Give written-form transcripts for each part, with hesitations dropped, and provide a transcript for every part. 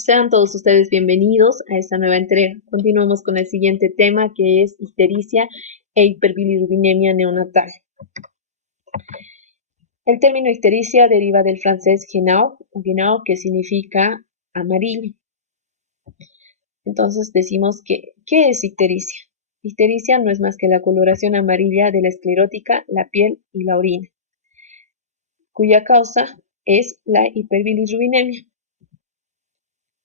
Sean todos ustedes bienvenidos a esta nueva entrega. Continuamos con el siguiente tema que es ictericia e hiperbilirrubinemia neonatal. El término ictericia deriva del francés genau, que significa amarillo. Entonces decimos que, ¿qué es ictericia? Ictericia no es más que la coloración amarilla de la esclerótica, la piel y la orina, cuya causa es la hiperbilirrubinemia.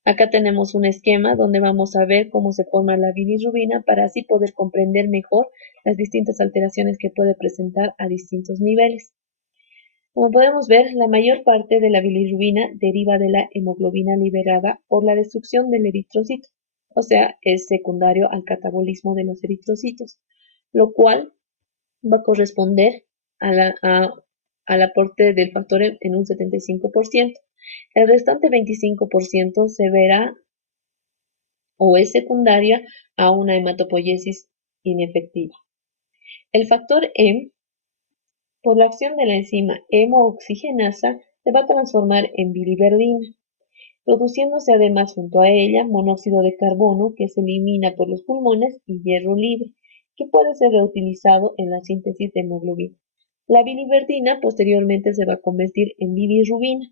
Acá tenemos un esquema donde vamos a ver cómo se forma la bilirrubina para así poder comprender mejor las distintas alteraciones que puede presentar a distintos niveles. Como podemos ver, la mayor parte de la bilirrubina deriva de la hemoglobina liberada por la destrucción del eritrocito, o sea, es secundario al catabolismo de los eritrocitos, lo cual va a corresponder al aporte del factor en un 75%. El restante 25% se verá o es secundaria a una hematopoiesis inefectiva. El factor E, por la acción de la enzima hemooxigenasa, se va a transformar en biliverdina, produciéndose además junto a ella monóxido de carbono que se elimina por los pulmones y hierro libre, que puede ser reutilizado en la síntesis de hemoglobina. La biliverdina posteriormente se va a convertir en bilirrubina,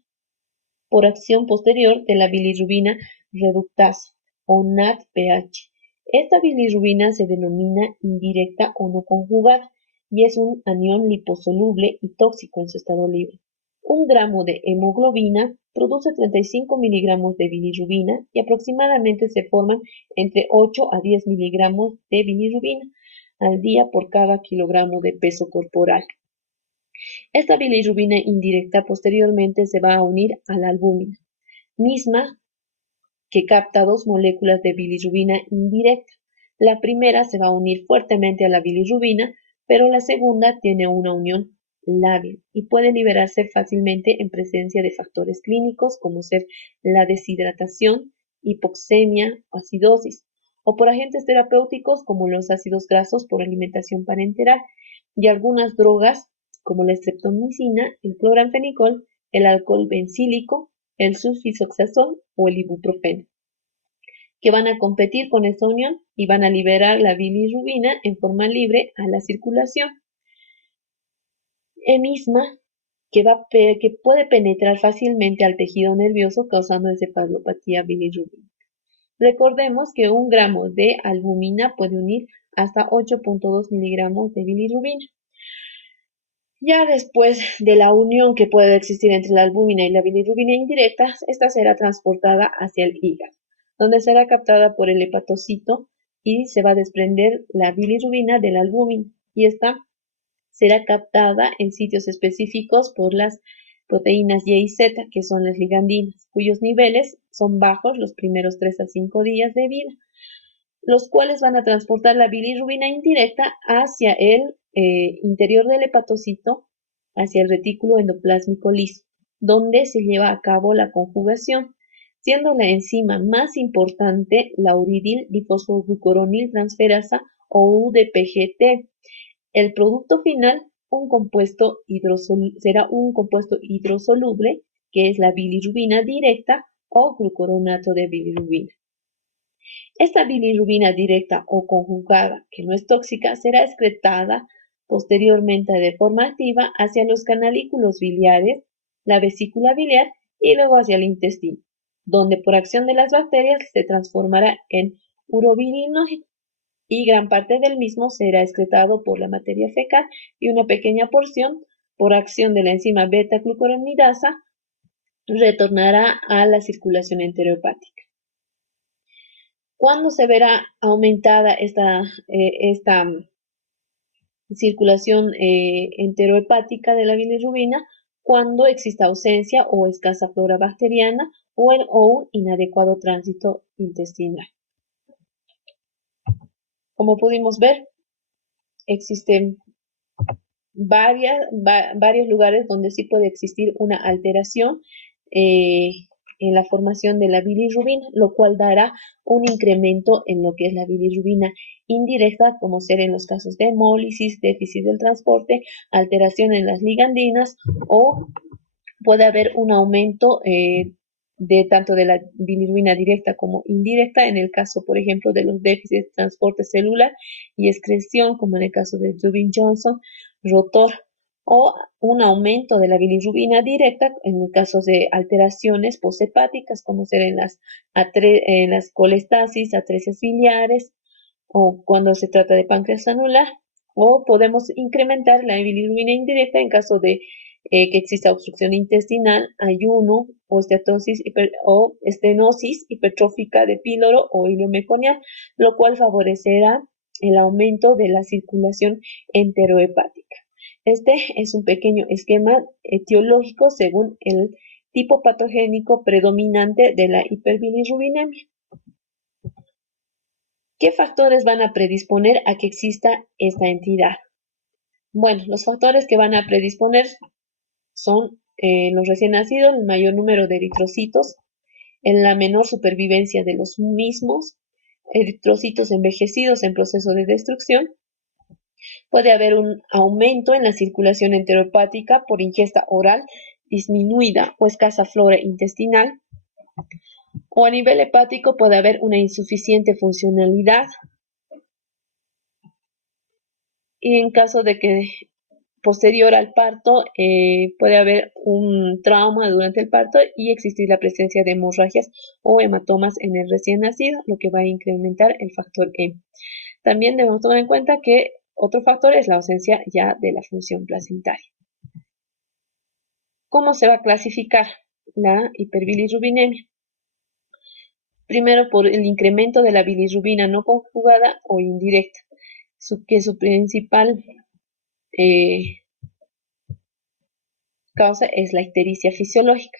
por acción posterior de la bilirrubina reductasa o NADPH. Esta bilirrubina se denomina indirecta o no conjugada y es un anión liposoluble y tóxico en su estado libre. Un gramo de hemoglobina produce 35 miligramos de bilirrubina y aproximadamente se forman entre 8 a 10 miligramos de bilirrubina al día por cada kilogramo de peso corporal. Esta bilirrubina indirecta posteriormente se va a unir a la albúmina, misma que capta dos moléculas de bilirrubina indirecta. La primera se va a unir fuertemente a la bilirrubina, pero la segunda tiene una unión lábil y puede liberarse fácilmente en presencia de factores clínicos como ser la deshidratación, hipoxemia, acidosis, o por agentes terapéuticos como los ácidos grasos por alimentación parenteral y algunas drogas como la streptomicina, el cloranfenicol, el alcohol bencílico, el sulfisoxazol o el ibuprofeno, que van a competir con esta unión y van a liberar la bilirrubina en forma libre a la circulación, misma que puede penetrar fácilmente al tejido nervioso causando encefalopatía bilirrubina. Recordemos que un gramo de albúmina puede unir hasta 8.2 miligramos de bilirrubina. Ya después de la unión que puede existir entre la albúmina y la bilirrubina indirecta, esta será transportada hacia el hígado, donde será captada por el hepatocito y se va a desprender la bilirrubina de la albúmina, y esta será captada en sitios específicos por las proteínas Y y Z, que son las ligandinas, cuyos niveles son bajos los primeros 3 a 5 días de vida, los cuales van a transportar la bilirrubina indirecta hacia el interior del hepatocito, hacia el retículo endoplásmico liso, donde se lleva a cabo la conjugación, siendo la enzima más importante la uridil difosfoglucuronil transferasa o UDPGT. El producto final será un compuesto hidrosoluble, que es la bilirrubina directa o glucoronato de bilirrubina. Esta bilirrubina directa o conjugada, que no es tóxica, será excretada posteriormente de forma activa hacia los canalículos biliares, la vesícula biliar y luego hacia el intestino, donde por acción de las bacterias se transformará en urobilinógeno y gran parte del mismo será excretado por la materia fecal y una pequeña porción, por acción de la enzima beta-glucuronidasa, retornará a la circulación enterohepática. ¿Cuándo se verá aumentada esta circulación enterohepática de la bilirrubina? Cuando exista ausencia o escasa flora bacteriana o un inadecuado tránsito intestinal. Como pudimos ver, existen varios lugares donde sí puede existir una alteración en la formación de la bilirrubina, lo cual dará un incremento en lo que es la bilirrubina indirecta, como ser en los casos de hemólisis, déficit del transporte, alteración en las ligandinas, o puede haber un aumento de tanto de la bilirrubina directa como indirecta, en el caso, por ejemplo, de los déficits de transporte celular y excreción, como en el caso de Dubin-Johnson, rotor, o un aumento de la bilirrubina directa en casos de alteraciones posthepáticas, como ser en las colestasis, atresias biliares, o cuando se trata de páncreas anular, o podemos incrementar la bilirrubina indirecta en caso de que exista obstrucción intestinal, ayuno o estenosis hipertrófica de píloro o ileomeconial, lo cual favorecerá el aumento de la circulación enterohepática. Este es un pequeño esquema etiológico según el tipo patogénico predominante de la hiperbilirrubinemia. ¿Qué factores van a predisponer a que exista esta entidad? Bueno, los factores que van a predisponer son los recién nacidos, el mayor número de eritrocitos, en la menor supervivencia de los mismos, eritrocitos envejecidos en proceso de destrucción. Puede haber un aumento en la circulación enterohepática por ingesta oral disminuida o escasa flora intestinal, o a nivel hepático puede haber una insuficiente funcionalidad, y en caso de que posterior al parto puede haber un trauma durante el parto y existir la presencia de hemorragias o hematomas en el recién nacido, lo que va a incrementar el factor E. También debemos tomar en cuenta que otro factor es la ausencia ya de la función placentaria. ¿Cómo se va a clasificar la hiperbilirrubinemia? Primero, por el incremento de la bilirrubina no conjugada o indirecta, que su principal causa es la ictericia fisiológica.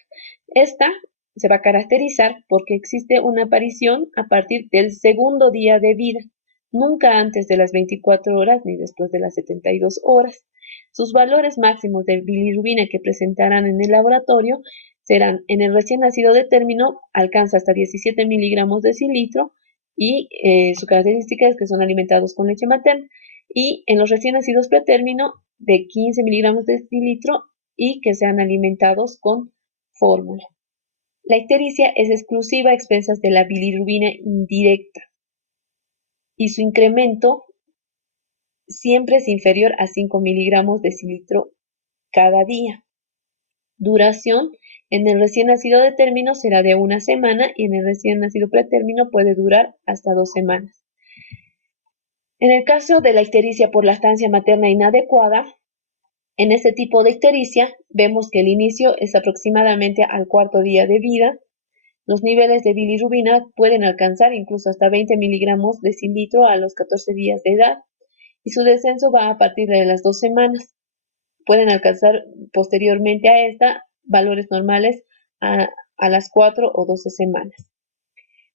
Esta se va a caracterizar porque existe una aparición a partir del segundo día de vida, nunca antes de las 24 horas ni después de las 72 horas. Sus valores máximos de bilirrubina que presentarán en el laboratorio serán: en el recién nacido de término alcanza hasta 17 miligramos de decilitro y su característica es que son alimentados con leche materna, y en los recién nacidos pretérmino de 15 miligramos de decilitro y que sean alimentados con fórmula. La ictericia es exclusiva a expensas de la bilirrubina indirecta y su incremento siempre es inferior a 5 miligramos de decilitro cada día. Duración: en el recién nacido de término será de 1 semana y en el recién nacido pretérmino puede durar hasta 2 semanas. En el caso de la ictericia por lactancia materna inadecuada, en este tipo de ictericia vemos que el inicio es aproximadamente al cuarto día de vida. Los niveles de bilirrubina pueden alcanzar incluso hasta 20 miligramos de decilitro a los 14 días de edad y su descenso va a partir de las 2 semanas. Pueden alcanzar posteriormente a esta valores normales a las 4 o 12 semanas.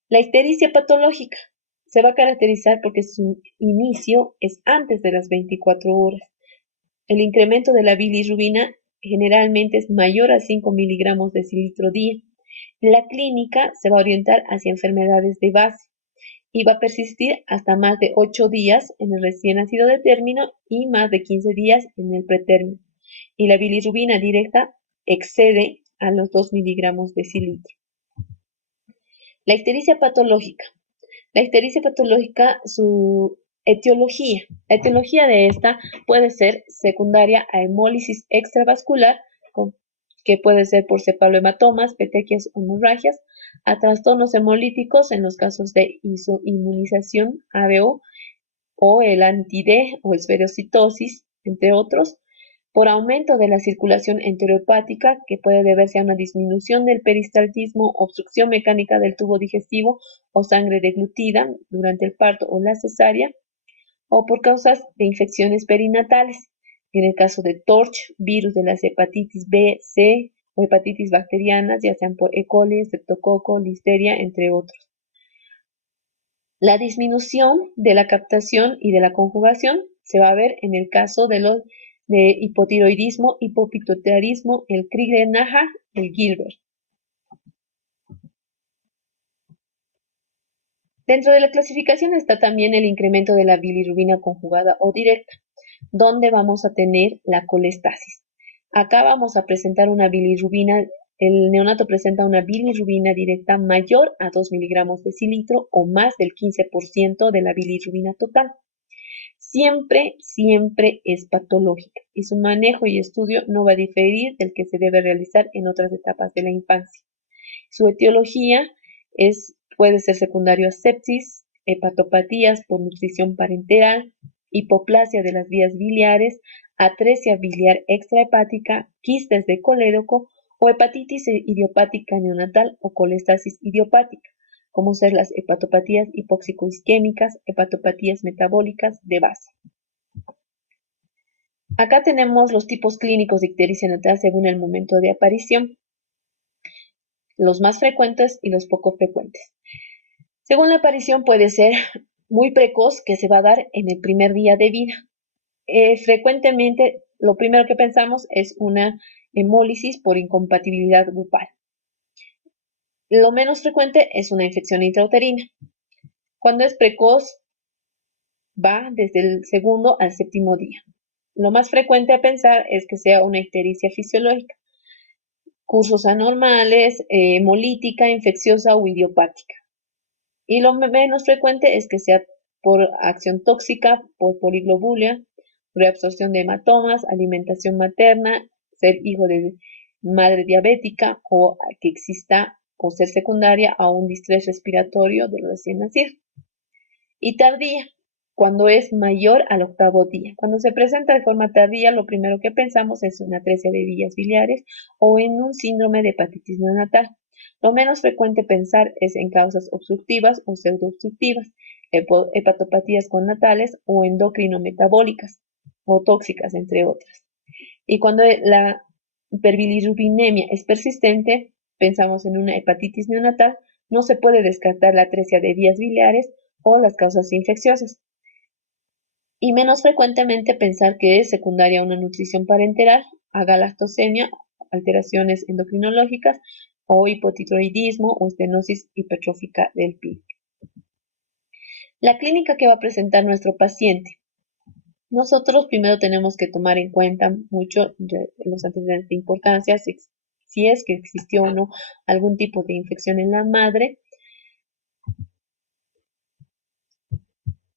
La ictericia patológica se va a caracterizar porque su inicio es antes de las 24 horas. El incremento de la bilirrubina generalmente es mayor a 5 miligramos de decilitro día. La clínica se va a orientar hacia enfermedades de base y va a persistir hasta más de 8 días en el recién nacido de término y más de 15 días en el pretérmino. Y la bilirrubina directa excede a los 2 miligramos de decilitro. La ictericia patológica. La ictericia patológica, su etiología. La etiología de esta puede ser secundaria a hemólisis extravascular, que puede ser por cefalohematomas, petequias o hemorragias, a trastornos hemolíticos en los casos de inmunización ABO o el anti-D o esferocitosis, entre otros, por aumento de la circulación enterohepática, que puede deberse a una disminución del peristaltismo, obstrucción mecánica del tubo digestivo o sangre deglutida durante el parto o la cesárea, o por causas de infecciones perinatales. En el caso de TORCH, virus de las hepatitis B, C o hepatitis bacterianas, ya sean por E. coli, streptococo, listeria, entre otros. La disminución de la captación y de la conjugación se va a ver en el caso de hipotiroidismo, hipopituitarismo, el Crigler-Najjar, el Gilbert. Dentro de la clasificación está también el incremento de la bilirrubina conjugada o directa, donde vamos a tener la colestasis. Acá vamos a presentar una bilirrubina el neonato presenta una bilirrubina directa mayor a 2 miligramos decilitro o más del 15% de la bilirrubina total. Siempre, siempre es patológica y su manejo y estudio no va a diferir del que se debe realizar en otras etapas de la infancia. Su etiología puede ser secundario a sepsis, hepatopatías por nutrición parenteral, hipoplasia de las vías biliares, atresia biliar extrahepática, quistes de colédoco o hepatitis idiopática neonatal o colestasis idiopática, como ser las hepatopatías hipóxico-isquémicas, hepatopatías metabólicas de base. Acá tenemos los tipos clínicos de ictericia neonatal según el momento de aparición, los más frecuentes y los poco frecuentes. Según la aparición puede ser muy precoz, que se va a dar en el primer día de vida. Frecuentemente lo primero que pensamos es una hemólisis por incompatibilidad grupal. Lo menos frecuente es una infección intrauterina. Cuando es precoz, va desde el segundo al séptimo día. Lo más frecuente a pensar es que sea una ictericia fisiológica, cursos anormales, hemolítica, infecciosa o idiopática. Y lo menos frecuente es que sea por acción tóxica, por poliglobulia, reabsorción de hematomas, alimentación materna, ser hijo de madre diabética o que exista o ser secundaria a un distrés respiratorio del recién nacido. Y tardía, cuando es mayor al octavo día. Cuando se presenta de forma tardía, lo primero que pensamos es una atresia de vías biliares o en un síndrome de hepatitis neonatal. Lo menos frecuente pensar es en causas obstructivas o pseudoobstructivas, hepatopatías connatales o endocrinometabólicas o tóxicas, entre otras. Y cuando la hiperbilirrubinemia es persistente, pensamos en una hepatitis neonatal, no se puede descartar la atresia de vías biliares o las causas infecciosas. Y menos frecuentemente pensar que es secundaria a una nutrición parenteral, a galactosemia, alteraciones endocrinológicas o hipotiroidismo o estenosis hipertrófica del pie. La clínica que va a presentar nuestro paciente. Nosotros primero tenemos que tomar en cuenta mucho los antecedentes de importancia, si es que existió o no algún tipo de infección en la madre.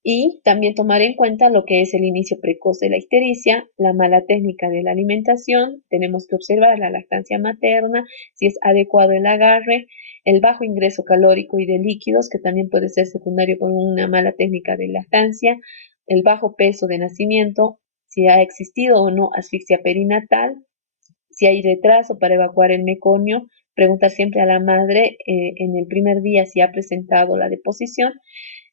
Y también tomar en cuenta lo que es el inicio precoz de la ictericia, la mala técnica de la alimentación, tenemos que observar la lactancia materna, si es adecuado el agarre, el bajo ingreso calórico y de líquidos, que también puede ser secundario con una mala técnica de lactancia, el bajo peso de nacimiento, si ha existido o no asfixia perinatal, si hay retraso para evacuar el meconio, preguntar siempre a la madre en el primer día si ha presentado la deposición,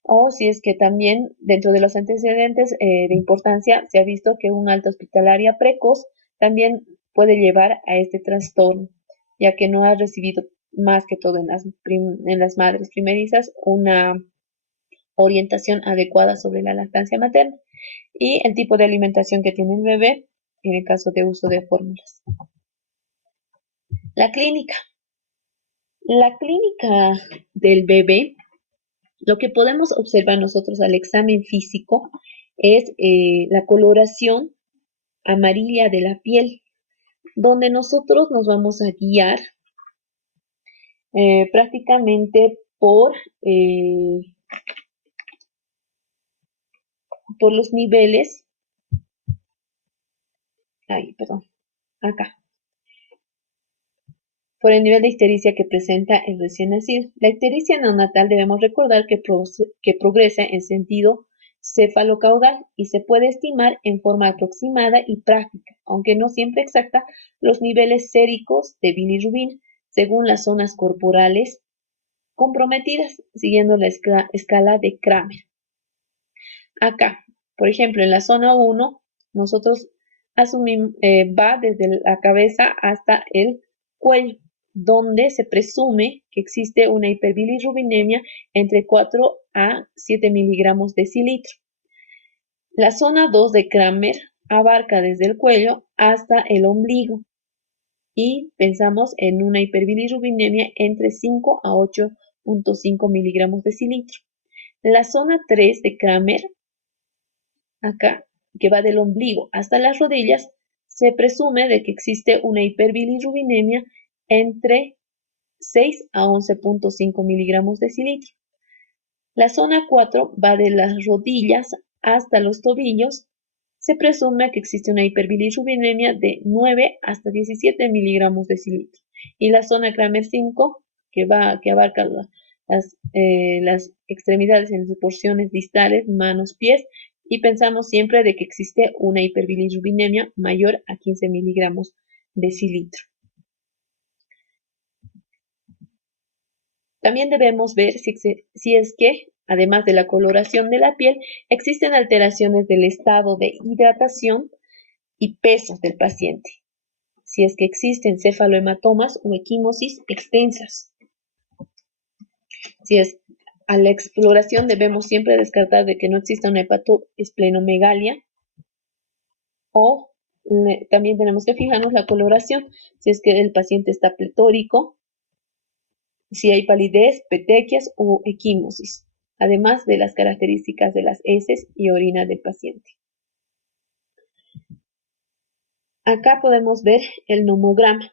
o si es que también dentro de los antecedentes de importancia se ha visto que una alta hospitalaria precoz también puede llevar a este trastorno, ya que no ha recibido más que todo en las madres primerizas una orientación adecuada sobre la lactancia materna y el tipo de alimentación que tiene el bebé en el caso de uso de fórmulas. La clínica. La clínica del bebé, lo que podemos observar nosotros al examen físico es la coloración amarilla de la piel, donde nosotros nos vamos a guiar prácticamente por los niveles, acá, por el nivel de ictericia que presenta el recién nacido. La ictericia neonatal debemos recordar que progresa en sentido cefalocaudal y se puede estimar en forma aproximada y práctica, aunque no siempre exacta, los niveles séricos de bilirrubina según las zonas corporales comprometidas, siguiendo la escala de Kramer. Acá, por ejemplo, en la zona 1, nosotros asumimos, va desde la cabeza hasta el cuello, donde se presume que existe una hiperbilirrubinemia entre 4 a 7 miligramos decilitro. La zona 2 de Kramer abarca desde el cuello hasta el ombligo y pensamos en una hiperbilirrubinemia entre 5 a 8.5 miligramos decilitro. La zona 3 de Kramer, acá, que va del ombligo hasta las rodillas, se presume de que existe una hiperbilirrubinemia entre 6 a 11.5 miligramos decilitro. La zona 4 va de las rodillas hasta los tobillos. Se presume que existe una hiperbilirrubinemia de 9 hasta 17 miligramos decilitro. Y la zona Kramer 5, que abarca las extremidades en sus porciones distales, manos, pies, y pensamos siempre de que existe una hiperbilirrubinemia mayor a 15 miligramos decilitro. También debemos ver si es que, además de la coloración de la piel, existen alteraciones del estado de hidratación y peso del paciente. Si es que existen cefalohematomas o equimosis extensas. Si es a la exploración debemos siempre descartar de que no exista una hepatoesplenomegalia o también tenemos que fijarnos la coloración, si es que el paciente está pletórico, si hay palidez, petequias o equimosis, además de las características de las heces y orina del paciente. Acá podemos ver el nomograma.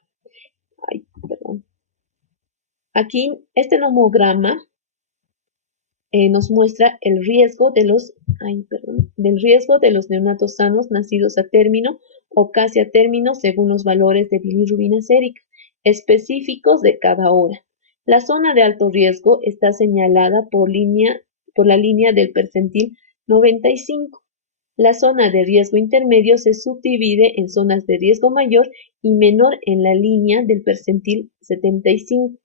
Aquí este nomograma nos muestra el riesgo del riesgo de los neonatos sanos nacidos a término o casi a término según los valores de bilirrubina sérica específicos de cada hora. La zona de alto riesgo está señalada por la línea del percentil 95. La zona de riesgo intermedio se subdivide en zonas de riesgo mayor y menor en la línea del percentil 75.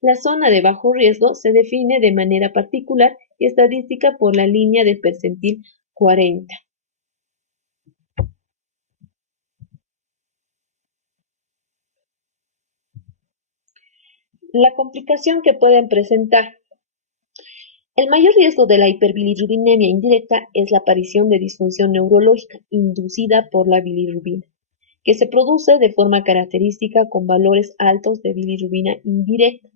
La zona de bajo riesgo se define de manera particular y estadística por la línea del percentil 40. La complicación que pueden presentar. El mayor riesgo de la hiperbilirrubinemia indirecta es la aparición de disfunción neurológica inducida por la bilirrubina, que se produce de forma característica con valores altos de bilirrubina indirecta.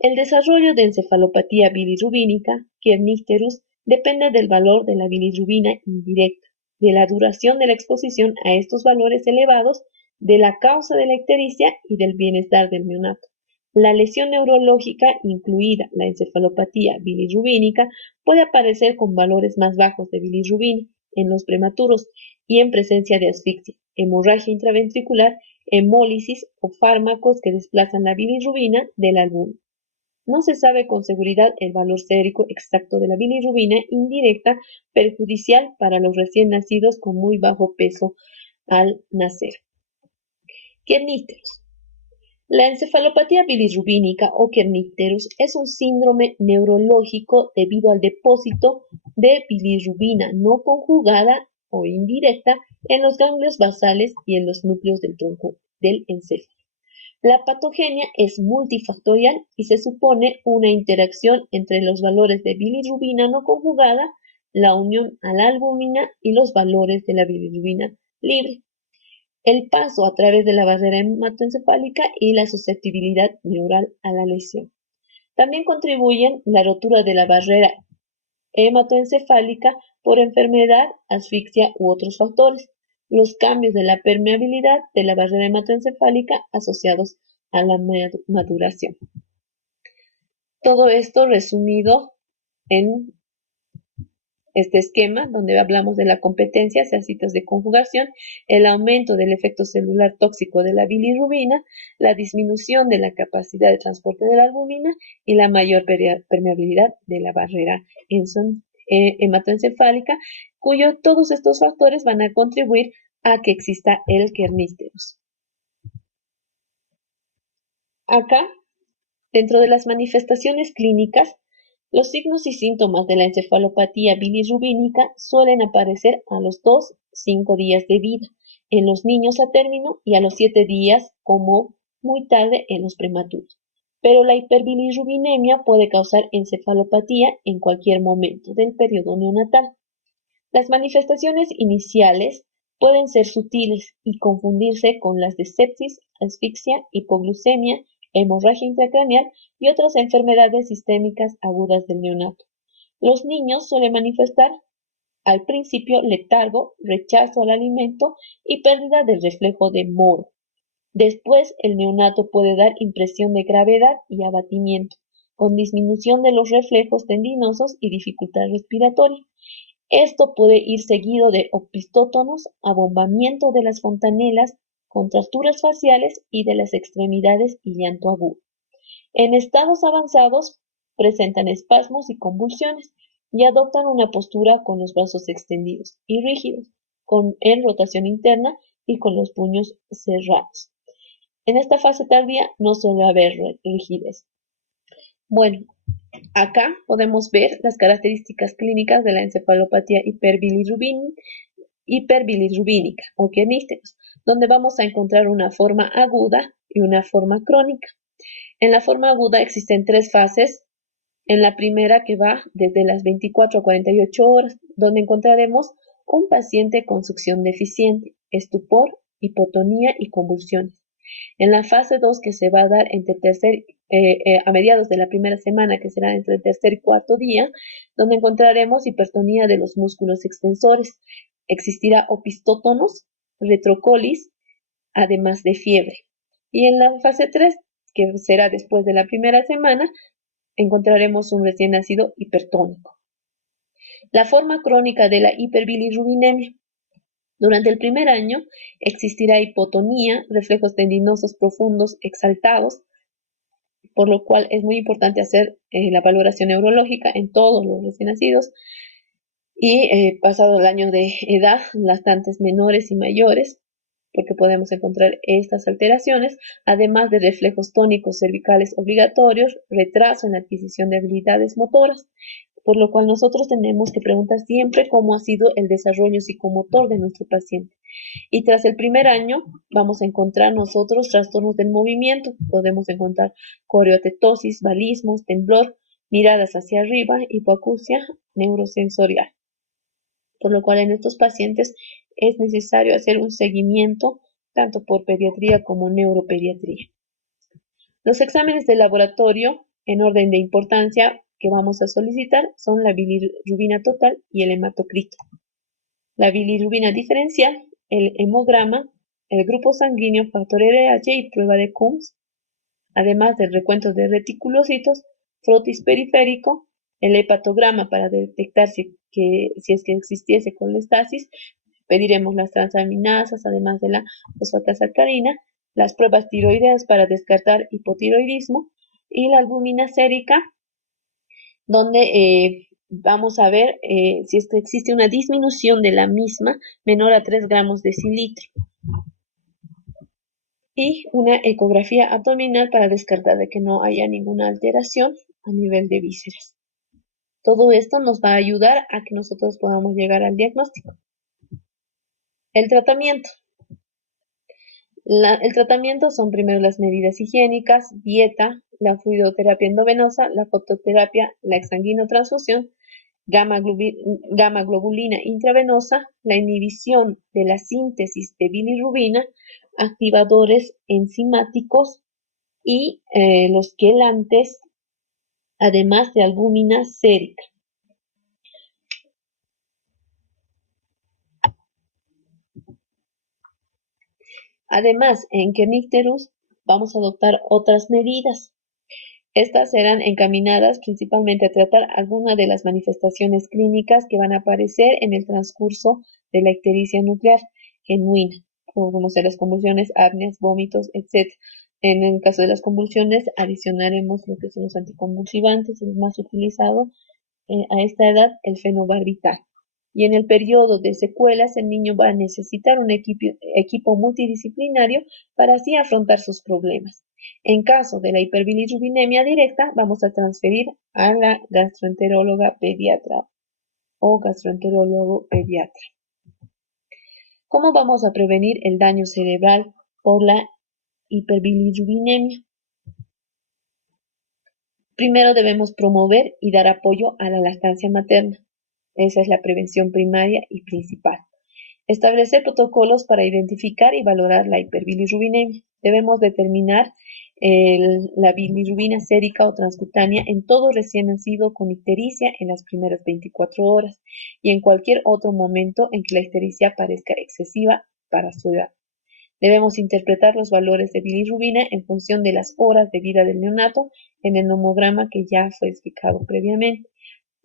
El desarrollo de encefalopatía bilirrubínica, kernicterus, depende del valor de la bilirrubina indirecta, de la duración de la exposición a estos valores elevados, de la causa de la ictericia y del bienestar del neonato. La lesión neurológica, incluida la encefalopatía bilirrubínica, puede aparecer con valores más bajos de bilirrubina en los prematuros y en presencia de asfixia, hemorragia intraventricular, hemólisis o fármacos que desplazan la bilirrubina del albúmina. No se sabe con seguridad el valor sérico exacto de la bilirrubina indirecta perjudicial para los recién nacidos con muy bajo peso al nacer. Kernicterus. La encefalopatía bilirrubínica o kernicterus es un síndrome neurológico debido al depósito de bilirrubina no conjugada o indirecta en los ganglios basales y en los núcleos del tronco del encéfalo. La patogenia es multifactorial y se supone una interacción entre los valores de bilirrubina no conjugada, la unión a la albúmina y los valores de la bilirrubina libre, el paso a través de la barrera hematoencefálica y la susceptibilidad neural a la lesión. También contribuyen la rotura de la barrera hematoencefálica por enfermedad, asfixia u otros factores, los cambios de la permeabilidad de la barrera hematoencefálica asociados a la maduración. Todo esto resumido en este esquema donde hablamos de la competencia, sea citas de conjugación, el aumento del efecto celular tóxico de la bilirrubina, la disminución de la capacidad de transporte de la albúmina y la mayor permeabilidad de la barrera hematoencefálica, todos estos factores van a contribuir a que exista el kernicterus. Acá, dentro de las manifestaciones clínicas, los signos y síntomas de la encefalopatía bilirrubínica suelen aparecer a los 2-5 días de vida en los niños a término y a los 7 días como muy tarde en los prematuros. Pero la hiperbilirrubinemia puede causar encefalopatía en cualquier momento del periodo neonatal. Las manifestaciones iniciales pueden ser sutiles y confundirse con las de sepsis, asfixia, hipoglucemia, hemorragia intracraneal y otras enfermedades sistémicas agudas del neonato. Los niños suelen manifestar al principio letargo, rechazo al alimento y pérdida del reflejo de Moro. Después, el neonato puede dar impresión de gravedad y abatimiento, con disminución de los reflejos tendinosos y dificultad respiratoria. Esto puede ir seguido de opistótonos, abombamiento de las fontanelas, contracturas faciales y de las extremidades y llanto agudo. En estados avanzados, presentan espasmos y convulsiones y adoptan una postura con los brazos extendidos y rígidos, en rotación interna y con los puños cerrados. En esta fase tardía no suele haber rigidez. Bueno, acá podemos ver las características clínicas de la encefalopatía hiperbilirrubínica o quernísteros, donde vamos a encontrar una forma aguda y una forma crónica. En la forma aguda existen tres fases. En la primera, que va desde las 24 a 48 horas, donde encontraremos un paciente con succión deficiente, estupor, hipotonía y convulsiones. En la fase 2, que se va a dar a mediados de la primera semana, que será entre el tercer y cuarto día, donde encontraremos hipertonía de los músculos extensores. Existirá opistótonos, retrocolis, además de fiebre. Y en la fase 3, que será después de la primera semana, encontraremos un recién nacido hipertónico. La forma crónica de la hiperbilirrubinemia. Durante el primer año existirá hipotonía, reflejos tendinosos profundos exaltados, por lo cual es muy importante hacer la valoración neurológica en todos los recién nacidos. Y pasado el año de edad, lactantes menores y mayores, porque podemos encontrar estas alteraciones, además de reflejos tónicos cervicales obligatorios, retraso en la adquisición de habilidades motoras, por lo cual nosotros tenemos que preguntar siempre cómo ha sido el desarrollo psicomotor de nuestro paciente. Y tras el primer año vamos a encontrar nosotros trastornos del movimiento, podemos encontrar coreotetosis, balismos, temblor, miradas hacia arriba, hipoacusia neurosensorial, por lo cual en estos pacientes es necesario hacer un seguimiento tanto por pediatría como neuropediatría. Los exámenes de laboratorio en orden de importancia que vamos a solicitar son la bilirrubina total y el hematocrito. La bilirrubina diferencial, el hemograma, el grupo sanguíneo, factor RH y prueba de Coombs, además del recuento de reticulocitos, frotis periférico, el hepatograma para detectar si es que existiese colestasis, pediremos las transaminasas, además de la fosfatasa-alcalina, las pruebas tiroideas para descartar hipotiroidismo y la albúmina sérica, donde vamos a ver si es que existe una disminución de la misma menor a 3 gramos de decilitro. Y una ecografía abdominal para descartar de que no haya ninguna alteración a nivel de vísceras. Todo esto nos va a ayudar a que nosotros podamos llegar al diagnóstico. El tratamiento. El tratamiento son primero las medidas higiénicas, dieta, la fluidoterapia endovenosa, la fototerapia, la exsanguinotransfusión, gamma globulina intravenosa, la inhibición de la síntesis de bilirrubina, activadores enzimáticos y los quelantes, además de albúmina sérica. Además, en Kernicterus vamos a adoptar otras medidas. Estas serán encaminadas principalmente a tratar algunas de las manifestaciones clínicas que van a aparecer en el transcurso de la ictericia nuclear genuina, como ser las convulsiones, apneas, vómitos, etc. En el caso de las convulsiones, adicionaremos lo que son los anticonvulsivantes, el más utilizado a esta edad, el fenobarbital. Y en el periodo de secuelas, el niño va a necesitar un equipo multidisciplinario para así afrontar sus problemas. En caso de la hiperbilirrubinemia directa, vamos a transferir a la gastroenteróloga pediatra o gastroenterólogo pediatra. ¿Cómo vamos a prevenir el daño cerebral por la hiperbilirrubinemia? Primero debemos promover y dar apoyo a la lactancia materna. Esa es la prevención primaria y principal. Establecer protocolos para identificar y valorar la hiperbilirrubinemia. Debemos determinar la bilirrubina sérica o transcutánea en todo recién nacido con ictericia en las primeras 24 horas y en cualquier otro momento en que la ictericia parezca excesiva para su edad. Debemos interpretar los valores de bilirrubina en función de las horas de vida del neonato en el nomograma que ya fue explicado previamente.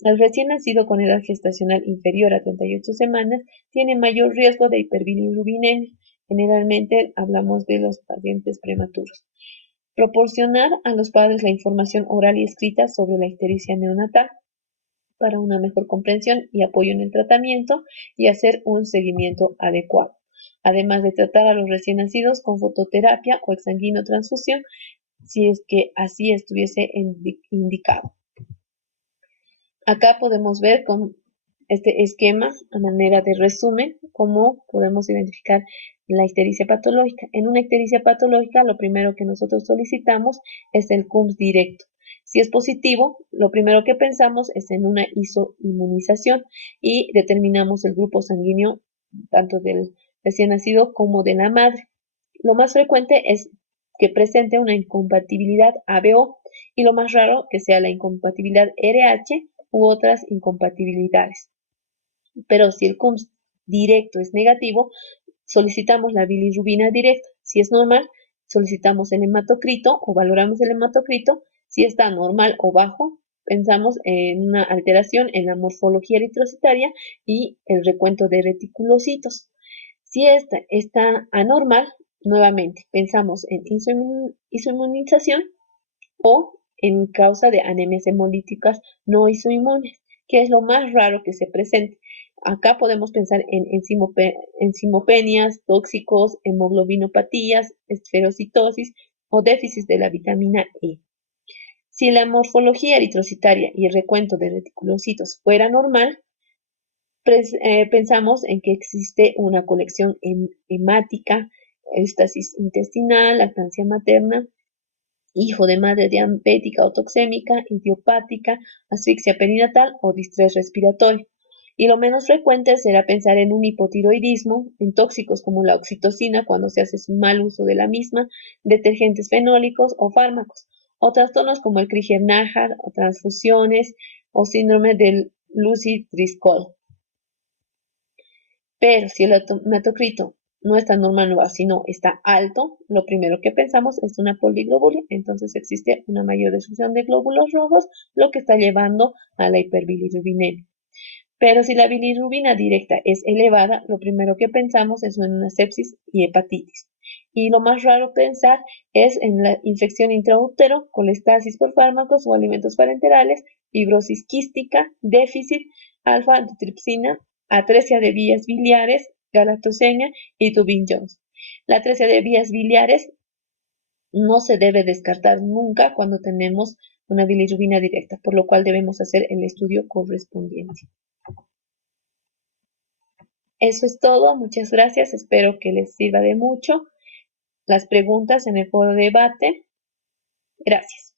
El recién nacido con edad gestacional inferior a 38 semanas tiene mayor riesgo de hiperbilirrubinemia. Generalmente hablamos de los pacientes prematuros. Proporcionar a los padres la información oral y escrita sobre la ictericia neonatal para una mejor comprensión y apoyo en el tratamiento y hacer un seguimiento adecuado. Además de tratar a los recién nacidos con fototerapia o exsanguinotransfusión, si es que así estuviese indicado. Acá podemos ver con este esquema, a manera de resumen, cómo podemos identificar la ictericia patológica. En una ictericia patológica, lo primero que nosotros solicitamos es el CUMS directo. Si es positivo, lo primero que pensamos es en una isoinmunización y determinamos el grupo sanguíneo tanto del recién nacido como de la madre. Lo más frecuente es que presente una incompatibilidad ABO y lo más raro que sea la incompatibilidad RH u otras incompatibilidades. Pero si el CUMS directo es negativo, solicitamos la bilirrubina directa. Si es normal, solicitamos el hematocrito o valoramos el hematocrito. Si está normal o bajo, pensamos en una alteración en la morfología eritrocitaria y el recuento de reticulocitos. Si esta está anormal, nuevamente pensamos en isoinmunización o en causa de anemias hemolíticas no isoinmunes, que es lo más raro que se presente. Acá podemos pensar en enzimopenias, tóxicos, hemoglobinopatías, esferocitosis o déficit de la vitamina E. Si la morfología eritrocitaria y el recuento de reticulocitos fuera normal, pensamos en que existe una colección hemática, éstasis intestinal, lactancia materna, hijo de madre diabética o toxémica, idiopática, asfixia perinatal o distrés respiratorio. Y lo menos frecuente será pensar en un hipotiroidismo, en tóxicos como la oxitocina cuando se hace un mal uso de la misma, detergentes fenólicos o fármacos, o trastornos como el Krüger-Najar o transfusiones o síndrome del Lucey-Driscoll. Pero si el hematocrito no está normal o sino está alto, lo primero que pensamos es una poliglobulia, entonces existe una mayor destrucción de glóbulos rojos, lo que está llevando a la hiperbilirrubinemia. Pero si la bilirrubina directa es elevada, lo primero que pensamos es en una sepsis y hepatitis. Y lo más raro pensar es en la infección intraútero, colestasis por fármacos o alimentos parenterales, fibrosis quística, déficit, alfa-antitripsina, atresia de vías biliares, galactosemia y Tubin-Jones. La atresia de vías biliares no se debe descartar nunca cuando tenemos una bilirrubina directa, por lo cual debemos hacer el estudio correspondiente. Eso es todo, muchas gracias, espero que les sirva de mucho las preguntas en el foro de debate. Gracias.